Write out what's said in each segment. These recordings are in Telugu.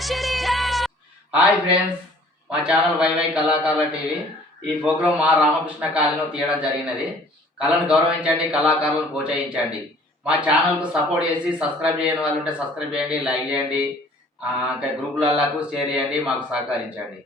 హాయ్ ఫ్రెండ్స్, మా ఛానల్ వైవై కళాకారుల టీవీ. ఈ ప్రోగ్రాం మా రామకృష్ణ కాలనీలో తీయడం జరిగినది. కళను గౌరవించండి, కళాకారులను ప్రోత్సహించండి. మా ఛానల్కు సపోర్ట్ చేసి సబ్స్క్రైబ్ చేయని వాళ్ళు ఉంటే సబ్స్క్రైబ్ చేయండి, లైక్ చేయండి, ఇంకా గ్రూపులకు షేర్ చేయండి, మాకు సహకరించండి.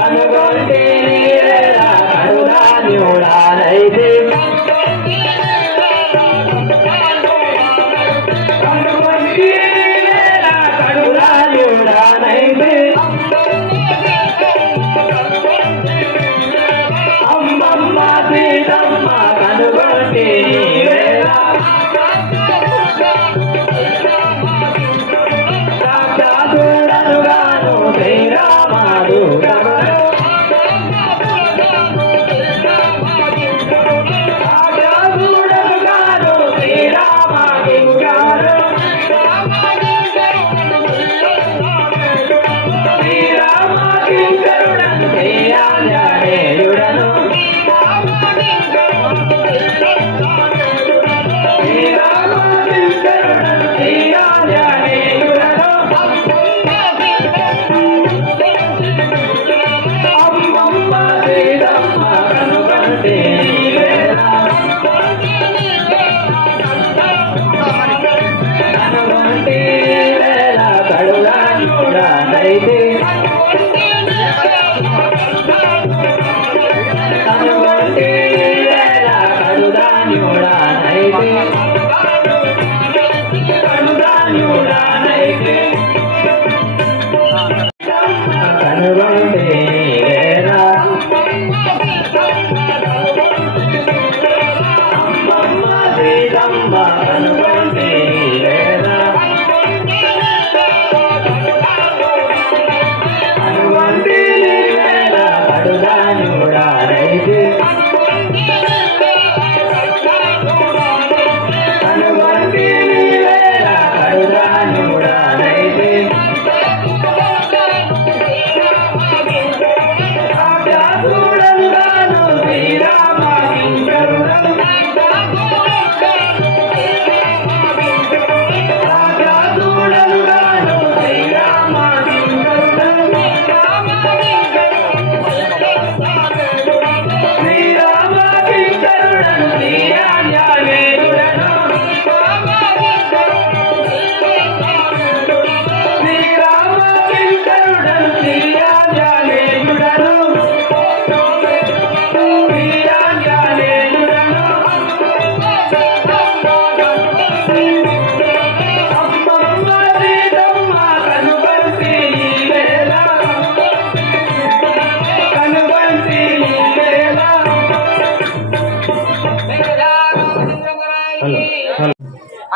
I'm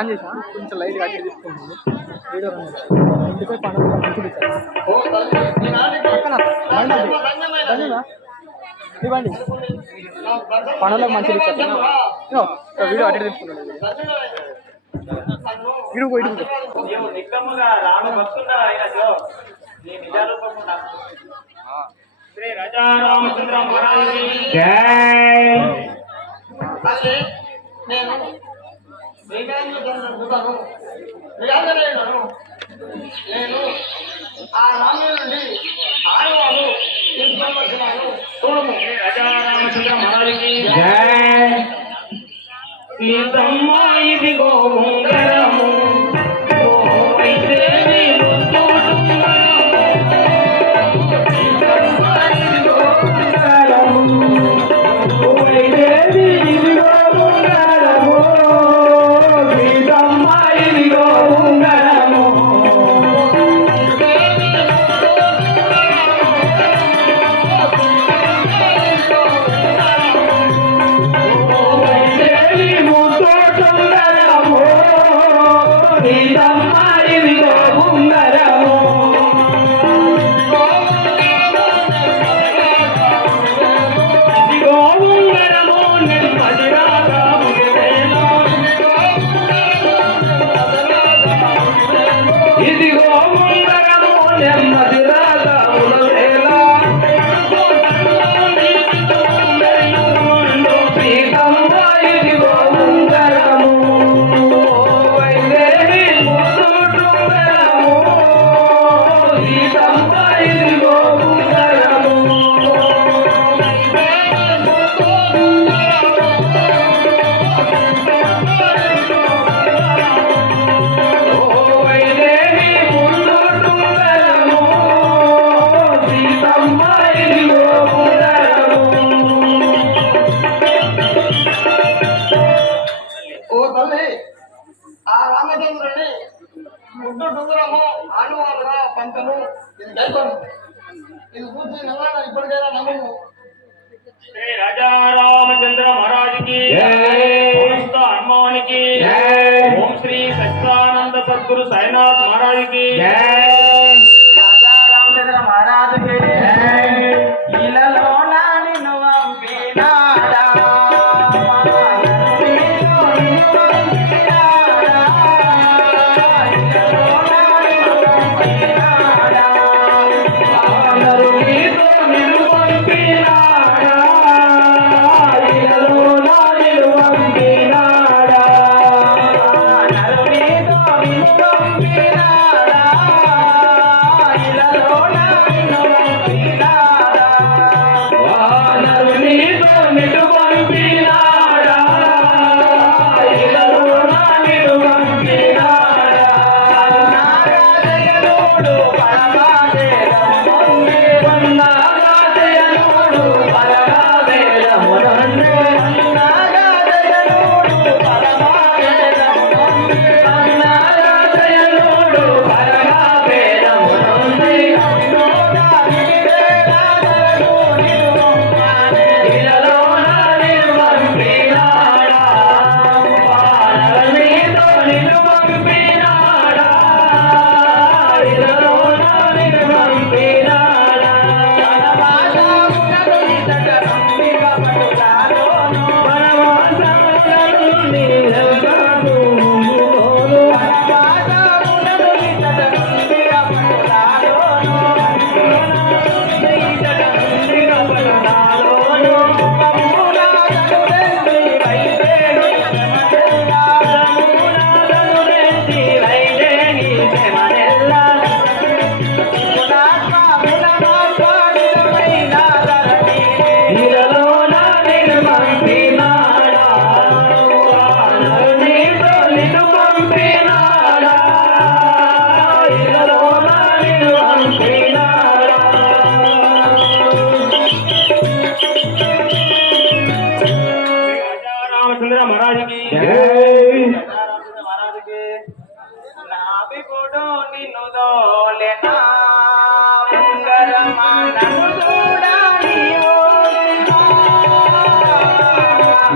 ఆన్ చేసా కొంచెం లైట్గా అట్టి తీసుకుంటుంది వీడియో ఇంటిపై పండుగ మంచిది ఇవ్వండి పండుగలకు మంచిది ఇచ్చాను వీడియో అట్టి తీసుకుంటుంది ఇడుగు ఇడుగు శ్రీ రాజా రామచంద్ర మహారాజ్ జై. నేను నేను ఆ రాముడి నుండి ఆడవాళ్ళు తీసుకొని వచ్చినాను చూడము. రాజా రామచంద్ర మహారాజుకి జై. సీతమ్మ ఇదిగో ఉంగరము ఆ రామచంద్రుని ముద్దు డుంగురము ఆనువాలుగా పంచను ఇది గైకొను. ఇది చూసి నమ్మాలి ఇప్పటికైనా నమ్మము. శ్రీ రాజా రామచంద్ర మహారాజుకి హనుమానికి ఓం శ్రీ సచ్చిదానంద సద్గురు సాయినాథ్ మహారాజుకి రాజా రామచంద్ర మహారాజుకి ఇళ్ళలో నిన్ను పంపినాడా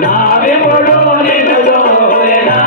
నావెప్పుడు నిన్ను దోలెనా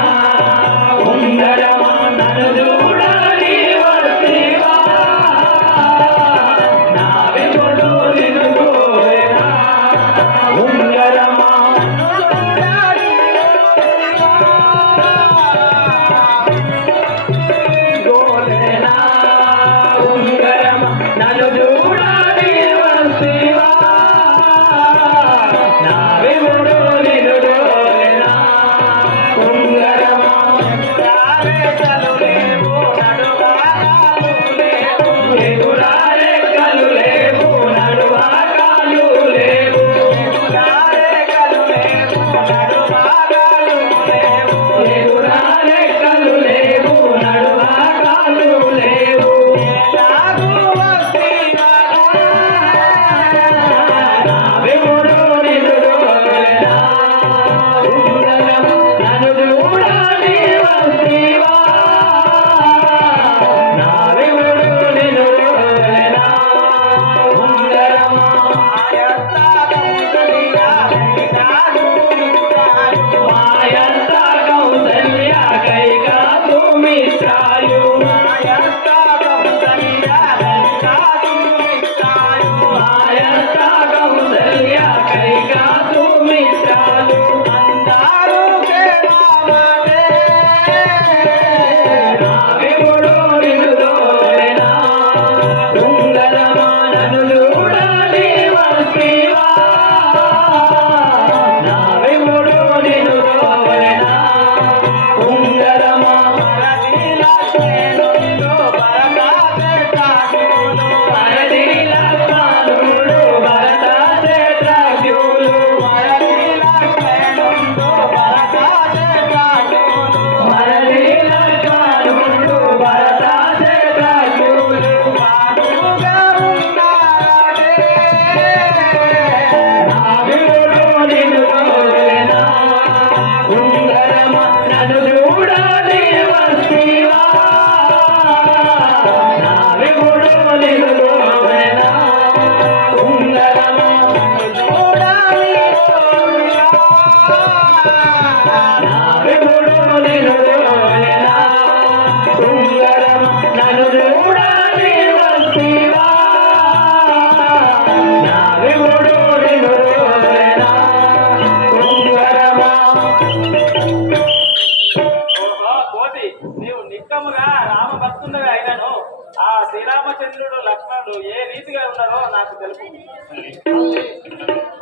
శ్రీరామచంద్రుడు లక్ష్మణుడు ఏ రీతిగా ఉన్నారో నాకు తెలుసు.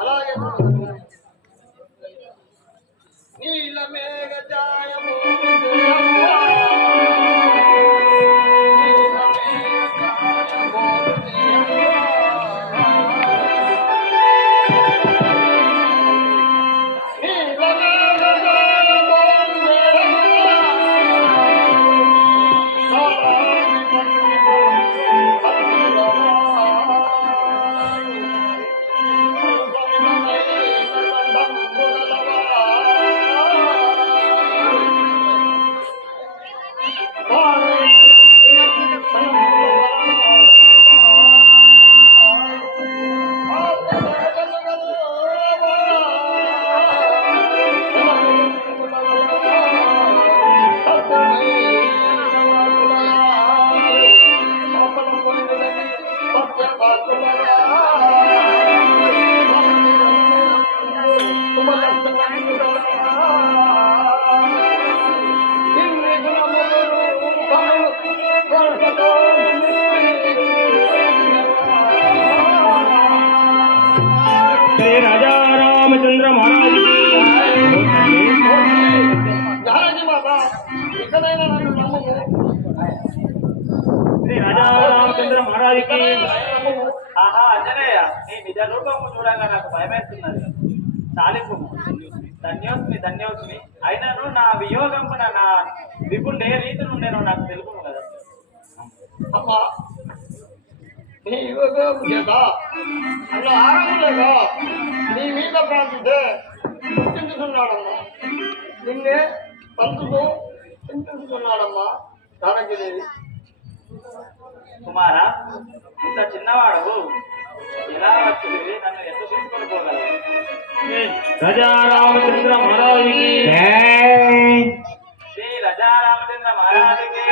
అలాగే నీలమేఘ ఛాయము శ్రీ రాజా రామచంద్ర మహారాజ్ శ్రీ రాజా రామచంద్ర మహారాజుకి. ఆహా అంజనేయ, నీ నిజ రూపము చూడగా నాకు భయమేస్తున్నది. చాలింపు ధన్యోస్మి ధన్యోస్మి. అయినను నా వియోగంపున నా విపుడు ఏ రీతి ఉండేనో నాకు తెలుపు కదా. అమ్మా నీ యువకం కదా అన్న ఆరంభంలో నీ మీద ప్రాంతితే చింతిస్తున్నాడమ్మా, నిన్నే పంచుతూ చింతిస్తున్నాడమ్మా దానగిరి. కుమారా, ఇంత చిన్నవాడు ఎలా వచ్చింది? నన్ను ఎంత తీసుకొని పోగలవు? రాజా రామచంద్ర మహారాజుకి శ్రీ రాజా రామచంద్ర మహారాజుకి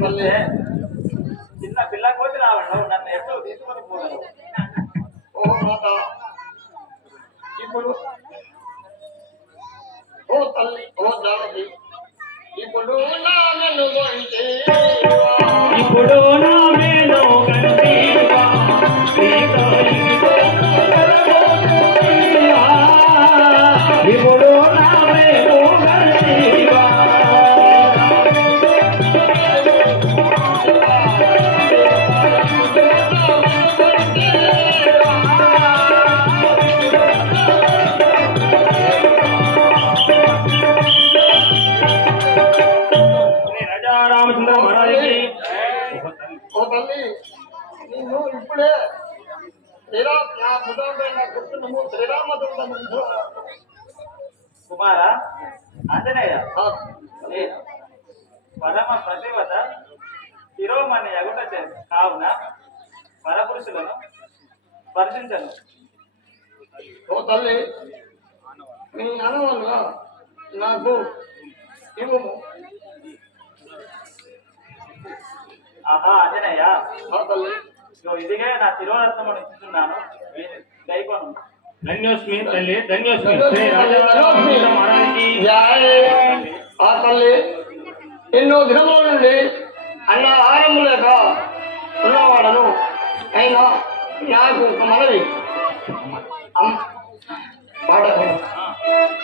తల్లి చిన్న పిల్ల కోసి రావడం నన్ను ఎటు తీసుకొని పోగలవు. ఓ మాత ఇప్పుడు ఓ తల్లి ఓ జానకి ఇప్పుడు నా నన్ను అంటే ఇప్పుడు నా మేలు కంటివా నీతో ఇప్పుడు నా మేలు కంటివా రామచంద్ర మహారాజుకి ఓ తల్లి నేను ఇప్పుడే శ్రీరామ్ నా బుధంపైన గుర్తున్నాము శ్రీరామచంద్ర కుమార ఆంజనేయ ఏ పరమ ప్రతివత శిరోమణి ఎగుట కావున పరపురుషులను స్పర్శించను. ఓ తల్లి మీ అనవల్ల నాకు ఇవ్వము. ఆహా ఆంజనేయ ఆ తల్లి నువ్వు ఇదిగే నా శిరోరత్నమును ఇస్తున్నాను దైవను. ధన్యోస్మి తల్లి ధన్యోస్మి మహారాజుకి ఆ తల్లి ఎన్నో దినముల నుండి అన్న ఆహారం లేక ఉన్నవాడను అయినా నాకు ఒక మనవి పాట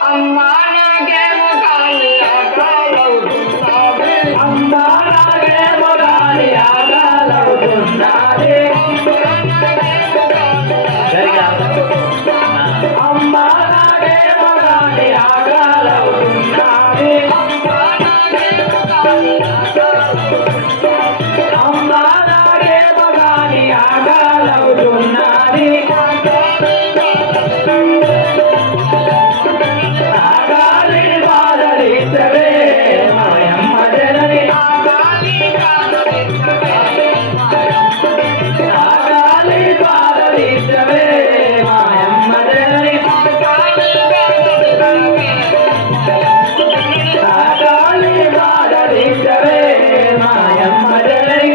అమ్మా నాకేమో కాలి ఆకాలవుతున్నది అమ్మా నాకేమో కాలి ఆకాలవుతున్నది అమ్మా నాకేమో కాలి ఆకాలవుతున్నది అమ్మా నాకేమో కాలి ఆకాలవుతున్నది ఆగాలి బాధలిద్దరే మాయమ్మ జనని ఆగాలి బాధలిద్దరే మాయమ్మ జనని ఆగాలి బాధలిద్దరే మాయమ్మ జనని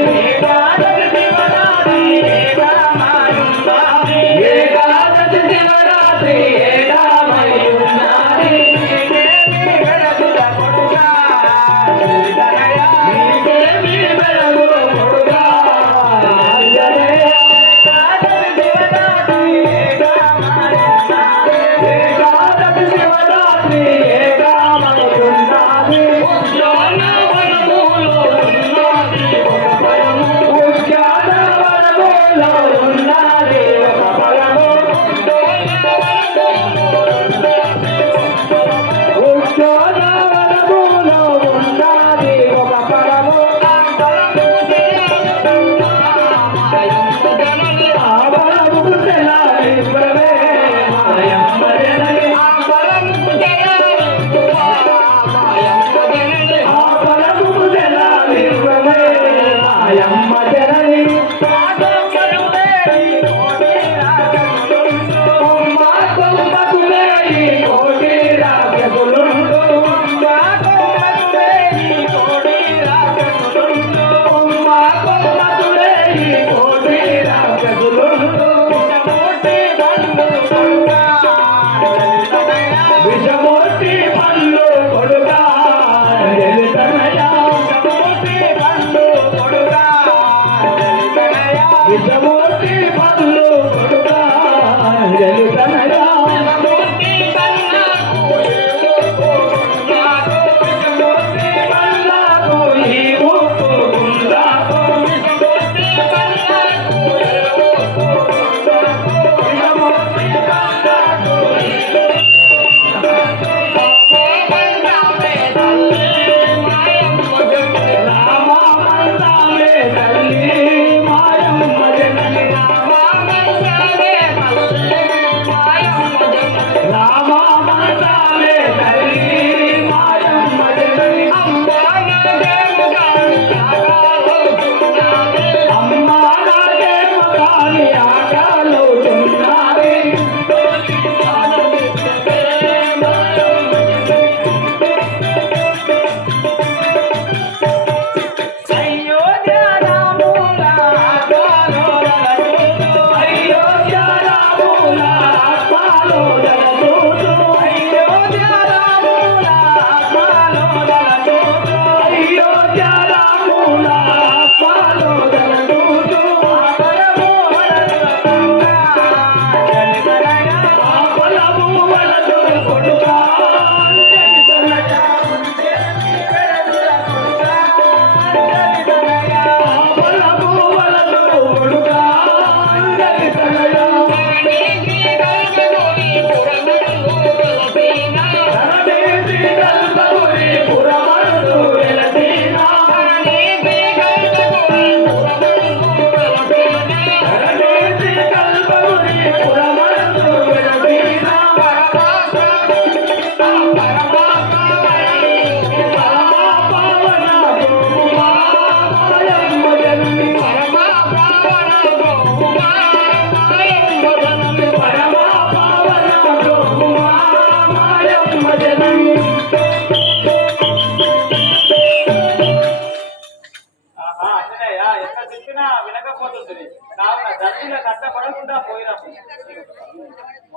ఏకాదశి శివరాత్రి ఏకామయున్నది నీకేమి వెలుగు కొడుగా ఏకాదశి శివరాత్రి ఏకామయున్నది ఉద్యానవనములో ఉన్నది ఒక ఫలము ఉద్యానవనములో ఉన్నది ఒక ఫలము ఆ ఫలముకు సెలవివ్వవే మాయమ్మ జనని ఆ ఫలముకు సెలవివ్వవే మాయమ్మ జనని కొమ్మకు మేయి కోటి రాజగులుండు కొమ్మకు మేయి కోటి రాజగులుండు విషమూర్తి పళ్ళు కొడుగా విషమూర్తి పళ్ళు కొడుగా చెప్పినా వినకపోతుంటుంది. కావున దర్శిలో కష్టపడకుండా పోయినప్పుడు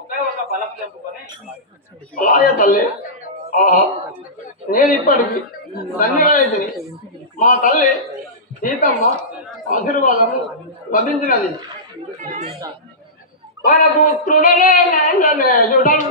ఒకే ఒక బలం చెప్పుకొని అలాగే తల్లి. ఆహా, నేను ఇప్పటికి ధన్యవాదిని. మా తల్లి సీతమ్మ ఆశీర్వాదము లభించినది. వరపుత్రుడనే నాంజనేయుడను,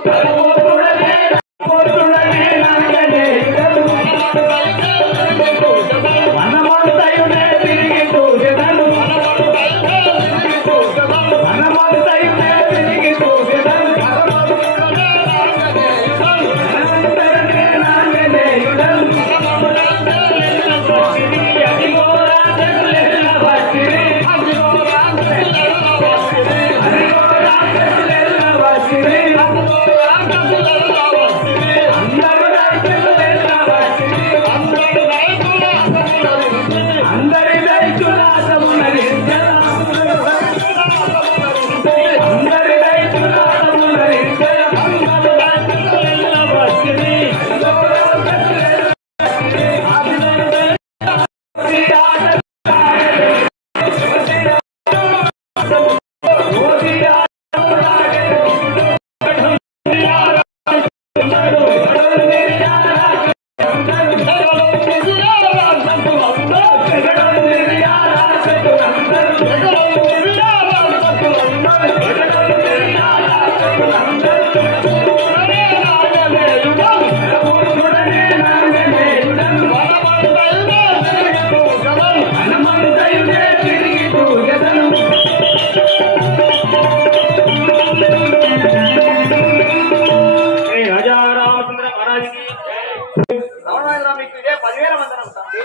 మీకు ఇదే 10,000 వందనం తండ్రి.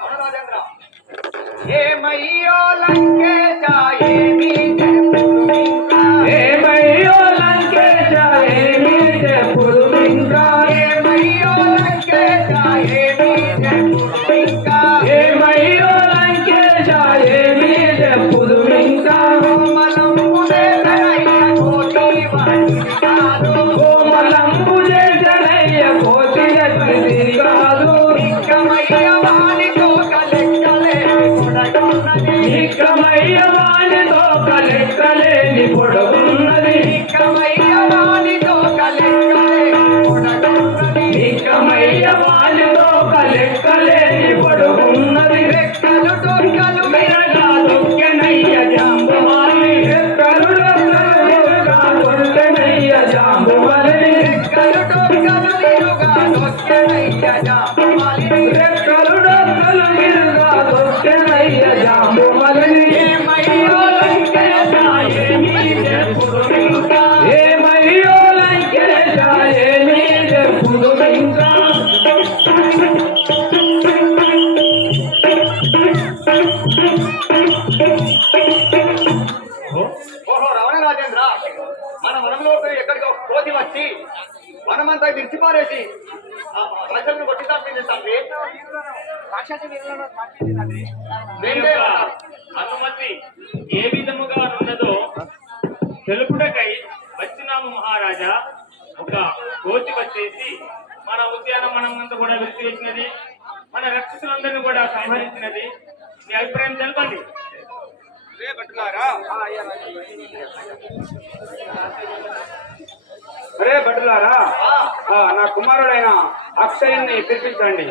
అవును రాజేంద్ర. ఏమయ్యో లంకేశ ఏమి చెప్పుదువింకా, ఏమయ్యో లంకేశ ఏమి చెప్పుదువింకా, ఏమయ్యో లంకేశ ఏమి చెప్పుదువింకా, ఏమయ్యో లంకేశ ఏమి చెప్పుదువింకా. కోమలంబు చేతనయ్య కోటి వాటిని కాదు, కోమలంబు చేతనయ్య కోటి ఎత్తిది కాదు. ఇక్కమయ్య వానితో కలెక్కలేని పొడగున్నది, ఇక్కమయ్య వానితో కలెక్కలేని పొడగున్నది, ఇక్కమయ్య వానితో కలెక్కలేని పొడగున్నది, ఇక్కమయ్య వానితో కలెక్కలేని పొడగున్నది. రెక్కలు డొక్కలు మెరగా దొక్కెనయ్య జాంబవాలి, రెక్కలు డొక్కలుగా దొక్కెనయ్య జాంబవాలి, రెక్కలు డొక్కలు మెరుగా దొక్కెనయ్య జాంబవాలి, రెక్కలు డొక్కలు మెరుగా దొక్కెనయ్య జాంబవాలి. ఏమయ్యో లంకేశ ఏమి చెప్పుదువింకా, ఏమయ్యో లంకేశ ఏమి చెప్పుదువింకా. ఓహో రమణ రాజేంద్ర, మన వనంలోకి ఎక్కడికో కోతి వచ్చి వనమంతా విడిచిపారేసి ప్రజలను కొట్టి తప్పింది తండ్రి. అనుమతి ఏ విధముగా ఉన్నదో తెలుపుటకై వచ్చినాము మహారాజా. ఒక కోతి వచ్చేసి మన ఉద్యానవనమంతా కూడా విడిచివేసినది, మన రక్షసులందరినీ కూడా సంహరించినది. మీ అభిప్రాయం తెలపండి. అరే భటులారా, నా కుమారుడైన అక్షయుని పిలిపించండి.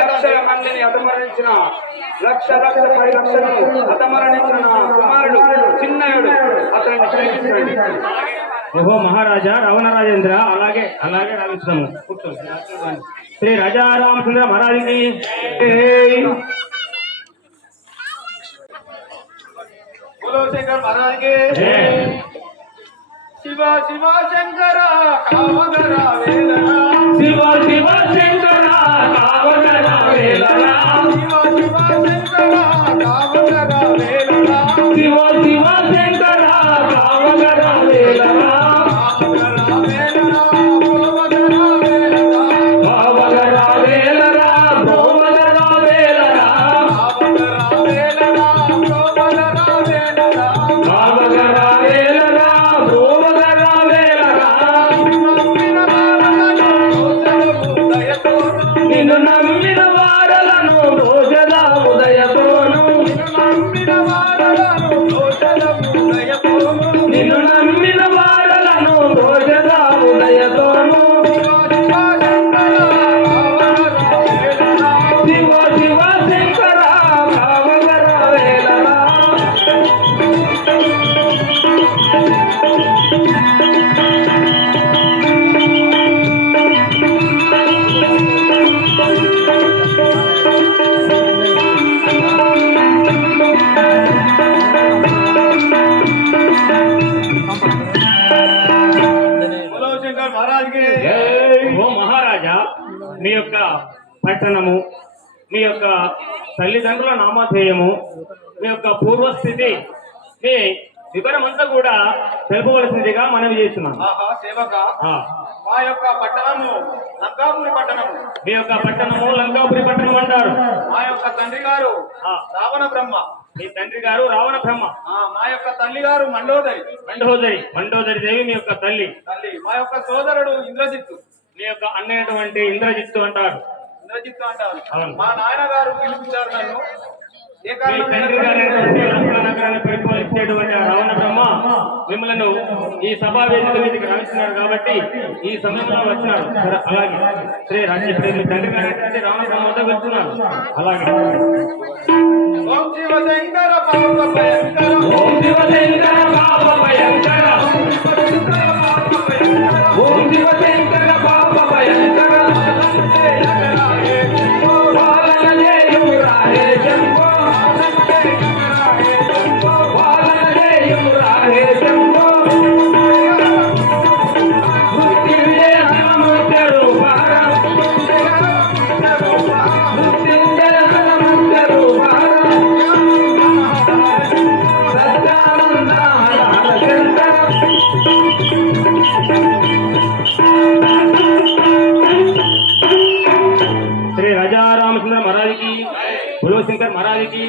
లక్షల మందిని హతమరణించిన లక్ష 10 లక్షలు హతమరణించిన నా కుమారుడు చిన్నయుడు, అతన్ని పిలిపించండి. ఓహో మహారాజా రవణరాజేంద్ర, అలాగే అలాగే రావిస్తున్నాము. శ్రీ రాజా రామచంద్ర మహారాజుకి శంకర్ మహారాజుకి శివ శివ శంకర కావగర వేదనా, శివ శివ శంకర కావగర వేలనా, శివ శివ శంకర కావగర వేదనా, శివ శివ శంకర కావగర వేలనా, కావగర వేలనా భోమగర వేలనా, కావగర వేలనా భోమగర వేలనా. నిన్ను నమ్మిన మీ యొక్క పట్టణము, మీ యొక్క తల్లిదండ్రుల నామధేయము, మీ యొక్క పూర్వస్థితి, మీ వివరమంతా కూడా తెలుపవలసిందిగా మనవి చేస్తున్నాను. ఆహా సేవక, ఆ, మా యొక్క పట్టణము లంకాపురి పట్టణము. మీ యొక్క పట్టణము లంకాపురి పట్టణం అంటారు. మా యొక్క తండ్రి గారు ఆ, రావణ బ్రహ్మ. మీ తండ్రి గారు రావణ బ్రహ్మ. మా యొక్క తల్లి గారు మండోదరి. మండోదరి దేవి మీ యొక్క తల్లి. మా యొక్క సోదరుడు ఇంద్రజిత్తు. మీ యొక్క అన్నటువంటి ఇంద్రజిత్తు అంటారు. ఇంద్రజిత్తు అంటారు. అవును. మా నాయన గారు పిలిపించారు నన్ను. ఏ మీ కారణం తండ్రి గారైనటువంటి లంకా నగరాన్ని పరిపాలించేటువంటి ఆ రావణ బ్రహ్మ మిమ్మల్ని ఈ సభా వేదిక మీదకి రావిస్తున్నారు కాబట్టి ఈ సమయంలో వచ్చినారు. సరే, అలాగే శ్రీ రాజ్య మీ తండ్రి గారైనటువంటి రావణ బ్రహ్మ వద్ద వెళ్తున్నారు. అలాగే ఓం శివశంకర పాప భయంకర, ఓం శివశంకర పాప భయంకర, ఓం శివశంకర పాప భయంకర, పాలన చేయురాహే శంభో, పాలన చేయురాహే శంభో, మృత్యుంజయ హనుమంత రూపార, మృత్యుంజయ హనుమంత రూపార, సత్యానంద హర శంకర. శ్రీ రాజా రామచంద్ర మహారాజుకి, భులోశంకర్ మహారాజుకి.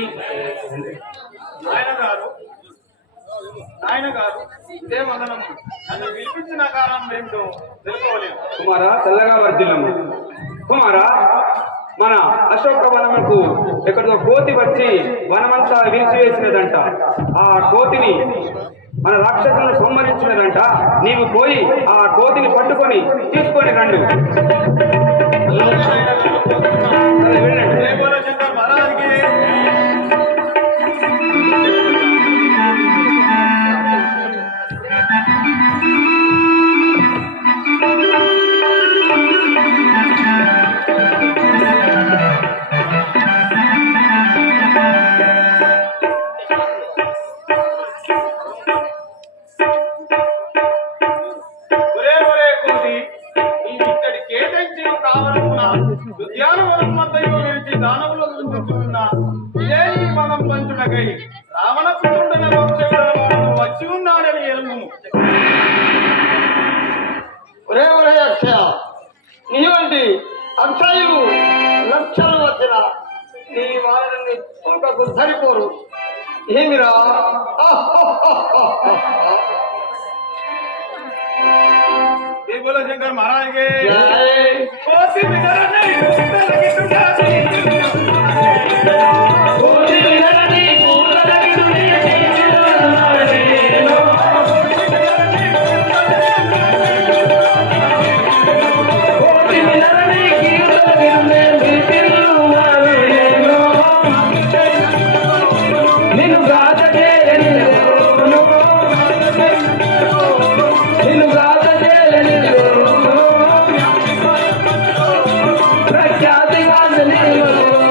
నాయన గారు ఇదే వదనము. నన్ను పిలిపించిన కారణం ఏమిటో తెలుసుకోలేము. కుమార చల్లగా వర్ధిల్లము. కుమార, మన అశోక వనముకు ఎక్కడితో కోతి వచ్చి వనమంతా విరిచివేసినదంట. ఆ కోతిని మన రాక్షసులను సంహరించినదంట. నీవు పోయి ఆ కోతిని పట్టుకొని తీసుకొని రండి. వెళ్ళండి. జయ బోలో శంకర్ మహారాజ్కి. ఒరే కోతి, ఈ ఇక్కడి కేటాయించిన కావలసిన ఉద్యానవనం మధ్యలో నిలిచి దానవులు గురించుకున్న ఇదే నీ పదం పంచుటకై రావణ పుత్రుడైన వంశీకుడు వచ్చి ఉన్నాడని ఎరుము. ఒరే అక్షయ, నీ వంటి అక్షయులు లక్షలు వచ్చిన నీ వారిని తొందరకు సరిపోరు. ఏమిరా జయ బోలో శంకర్ మహారాజ్కి. జై. కోతి వినరని కుండలగిట్టున్నది. కోటి వినరని కుండలగిట్టుని తీరున్నాడేనో. కోటి వినరని కుండలగిట్టుని తీరున్నాడేనో. నిన్ను గాత చేయనిలోను, నిన్ను గాత చేయనిలోను, ప్రఖ్యాతి గాత నీలోను.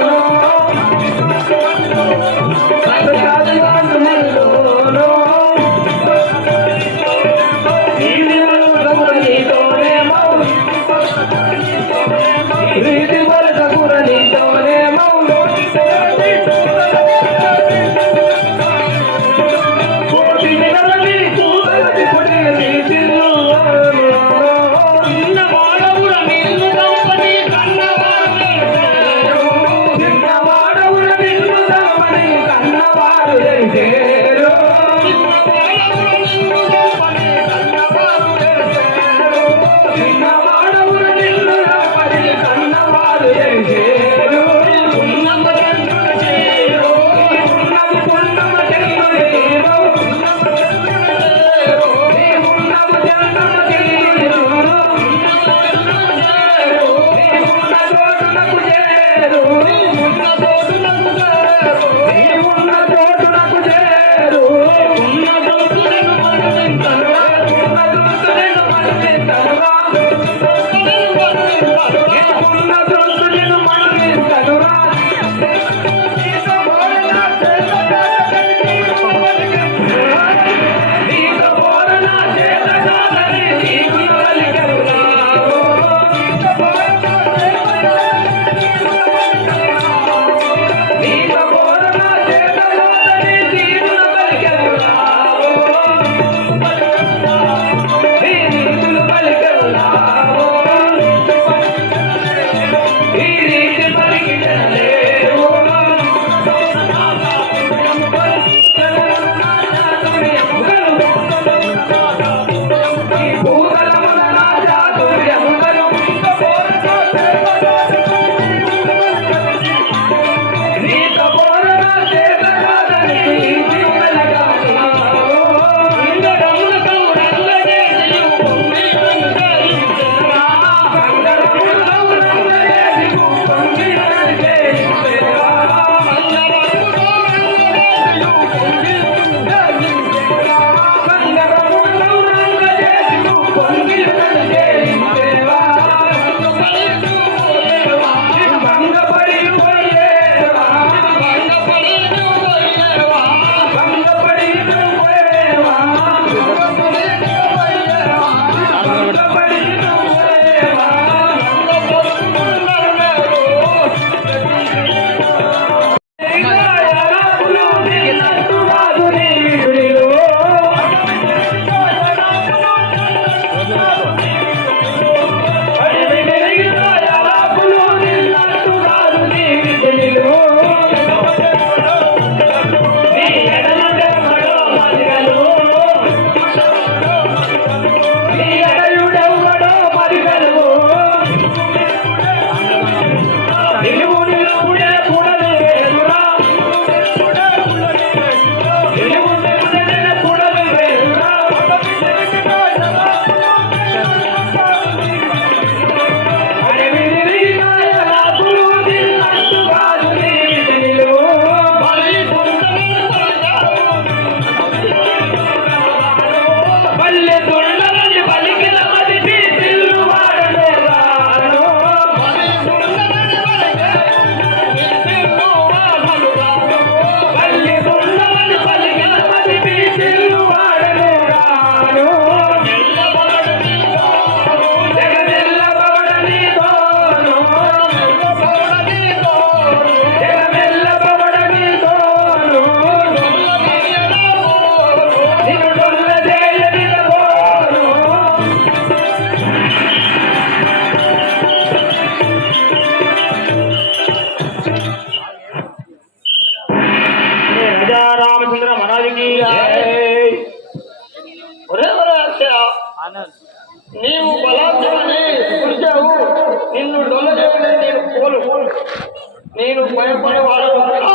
భయపడే వాళ్ళకు కాదు.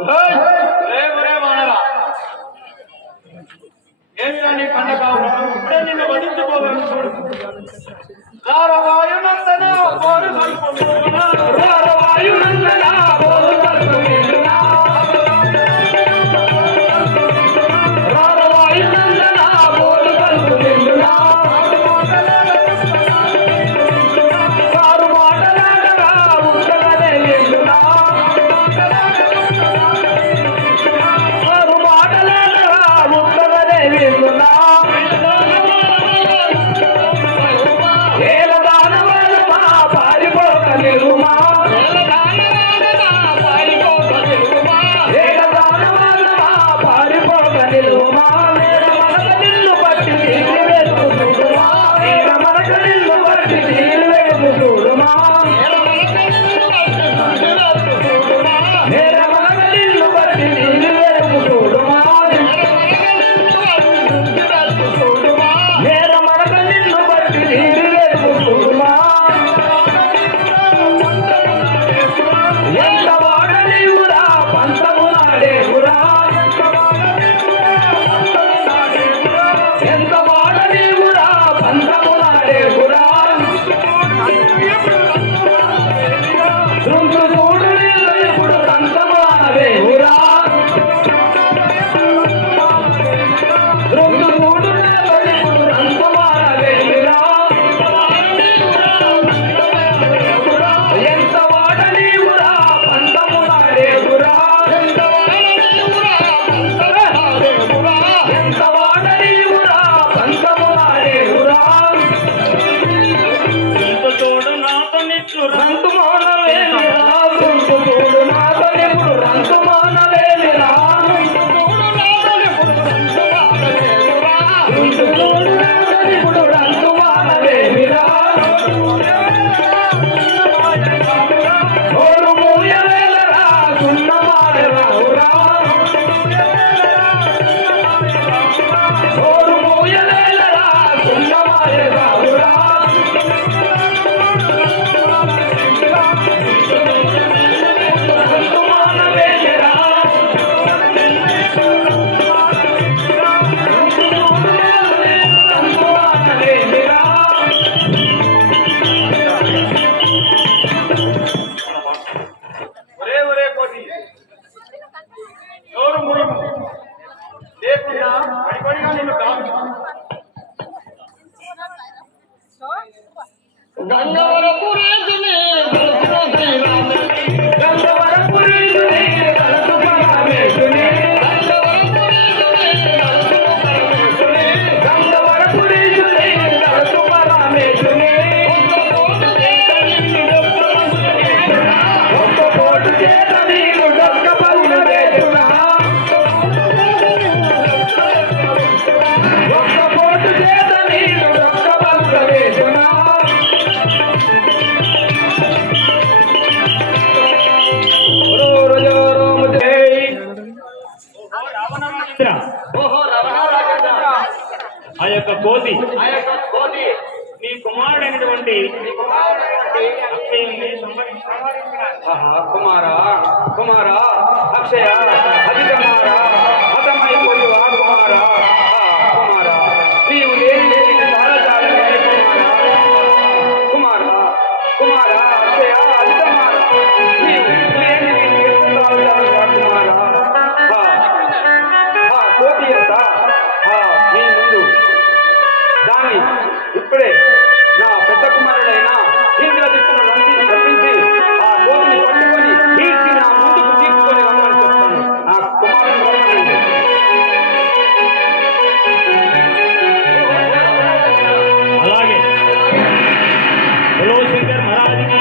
ఒరే వానరా, ఏమిరా నీ కండ కావడం? ఇప్పుడే నిన్ను వధించుకోగలను చూడు. రారవాయునందన పోరు కలుపుకుంటున్నా, రారవాయునందన పోరు కలుపుకుంటున్నా, రారవాయునందన పోరు కలుపుకుంటున్నా, కారు మాటలాడరా ఉత్తరనే నిండునా, కారు మాటలాడరా ఉత్తరనే నిండునా, ఏలదానవనమా పారిపోక నిలుమా, ఏలదానవనమా పారిపోక నిలుమా, వీర మనక నిన్ను బట్టి నీళ్ళు వేసు చూడుమా, వీర మనక నిన్ను బట్టి నీళ్ళు వేసు చూడుమా, వీర మనక నిన్ను బట్టి నీళ్ళు వేసు చూడుమా, వీర మనక నిన్ను బట్టి నీళ్ళు వేసు చూడుమా, ఎంత వాడలేవురా పంతమునాడేవురా, ఎంత వాడలేవురా పంతమునాడేవురా, రుంకు చూడు ఇప్పుడు పంతమాడేవురా, రుంకు చూడు ఇప్పుడు పంతమాడేవురా, ఎంత వాడలేవురా పంతమునాడేవురా, ఎంత వాడలేవురా పంతమునాడేవురా, తోడు నాతో నిచ్చు రంకు మానలేనిరా, రుంకు చూడు నాదనిప్పుడు రంకు మానలేనిరా, రుంకు చూడు నాదనిప్పుడు రంకు మానలేనిరా, ఓరు మూయవేలరా సున్నమాడరావురా, ఓరు మూయవేలరా సున్నమాడరావురా, రంకు మానలేనిరా, రంకు మానలేనిరా. ఒరే కోటి, నోరు మూయము, లేకున్నా పడిపడిగా నిన్ను కాదు. గంగవరపు రేతుని దొరికిన శ్రీరాముని, గంగవరపు రీతుని తలపు పరమేశుని, గంగవరపు రీతుని తలపు పరమేశుని, ఒక్క పోటు చేత నీకు డొక్క పలుకు వేసునా, ఒక్క పోటు చేత నీకు డొక్క పలుకు వేసునా, ఓహో రమణారాజేంద్ర, ఆ యొక్క కోతి ఆ యొక్క కోటి నీ కుమారుడైనటువంటి అక్షయుణ్ణి సంహరించినాడు. ఆహా, కుమారా కుమారా అక్షయ అధికమారా హతమైపోయివా కుమారా, కుమారా నీవు లేని చాలా జాలమే కుమారా, కుమారా అక్షయ అధికమారా నీవు లేని చాలా జాలగా కుమారా, కోటి ఎంత నీ ముందు దాన్ని ఇప్పుడే నా పెద్ద కుమారుడైన ఇంద్రజిత్తును రప్పించి ఆ కోతిని పట్టుకొని తీర్చి నా ముందుకు తీసుకొని రమ్మని చెప్తాను. నా కుమారుని రమ్మనండి. అలాగే హలో శంకర్ మహారాజ్కి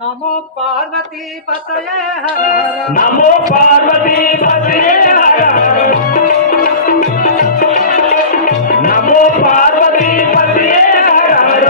నమో పార్వతీ పతయే హర హర నమో పార్వతీ పతయే హర హర నమో పార్వతీ పతయే హర హర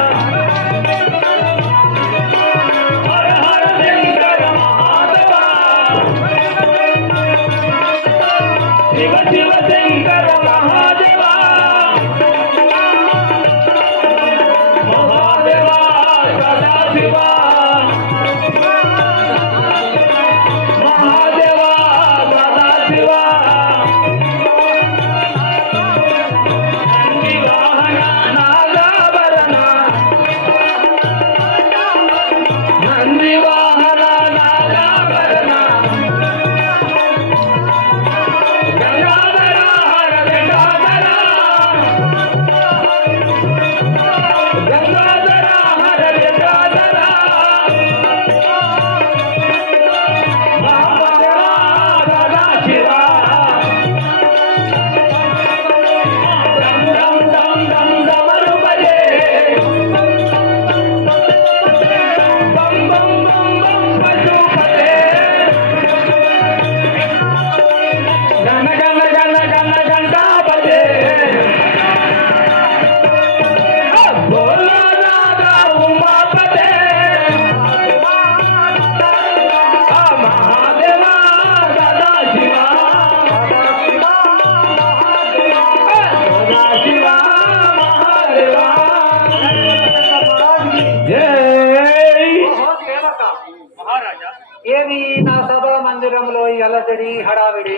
ఏమి నా సభా మందిరంలో ఈ అలజడి హడావిడి?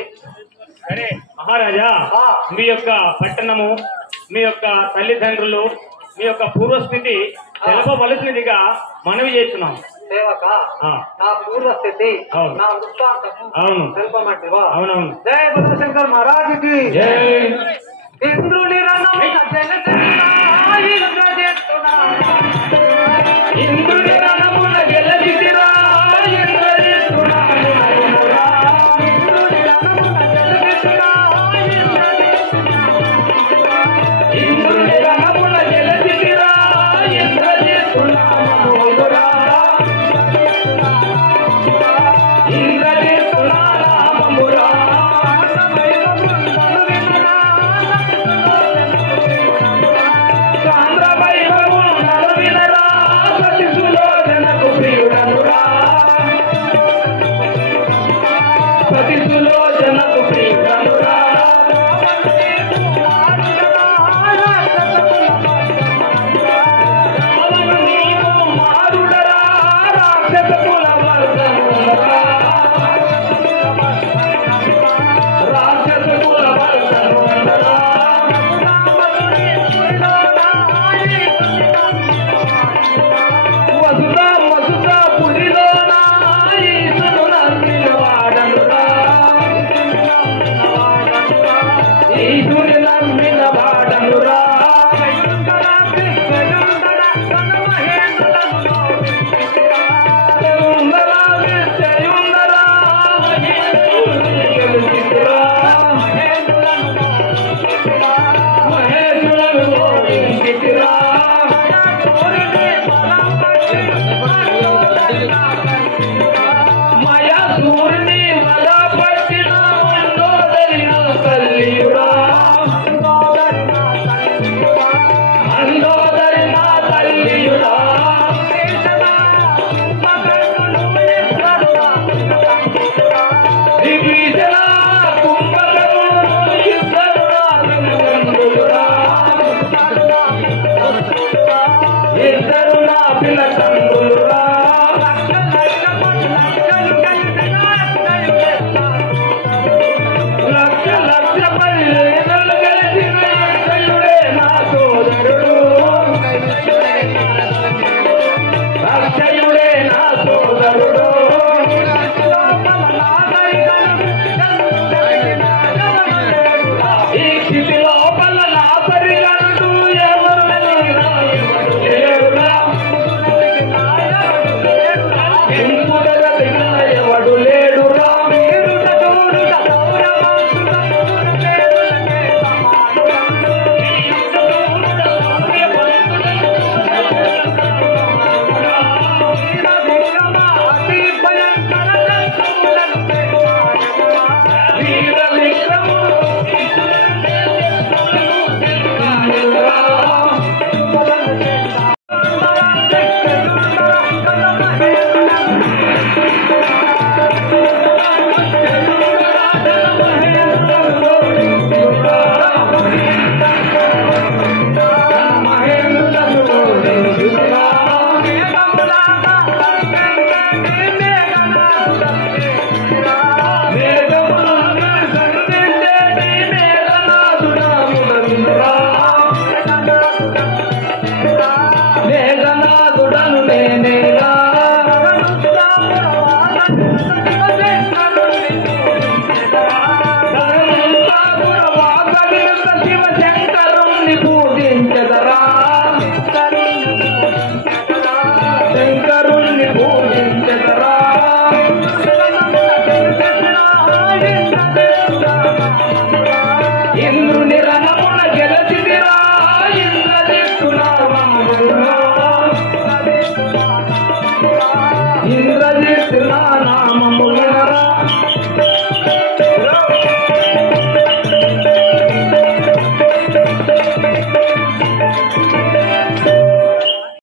సరే మహారాజా, మీ యొక్క పట్టణము, మీ యొక్క తల్లిదండ్రులు, మీ యొక్క పూర్వస్థితి తెలపవలసినదిగా మనవి చేస్తున్నాం. సేవక, నా పూర్వస్థితి, నా వృత్తాంతము అవును తెలపమంటివా? అవునవును. జయ బుద్ధశంకర్ మహారాజుకి. ఇంద్రుని రణము ఇంద్రుని రణమున గెలచితిరా ఇంద్రుని రణమున గెలచితిరా ఇంద్రజిత్తునామమురా ఇంద్రజిత్తునామమురా చంద్రవైభవం నలువినరా సతిసులోచనకు ప్రియుడనురా సతిసులోచనకు ప్రియుడనురా ఇంద్రజిత్ నామములరా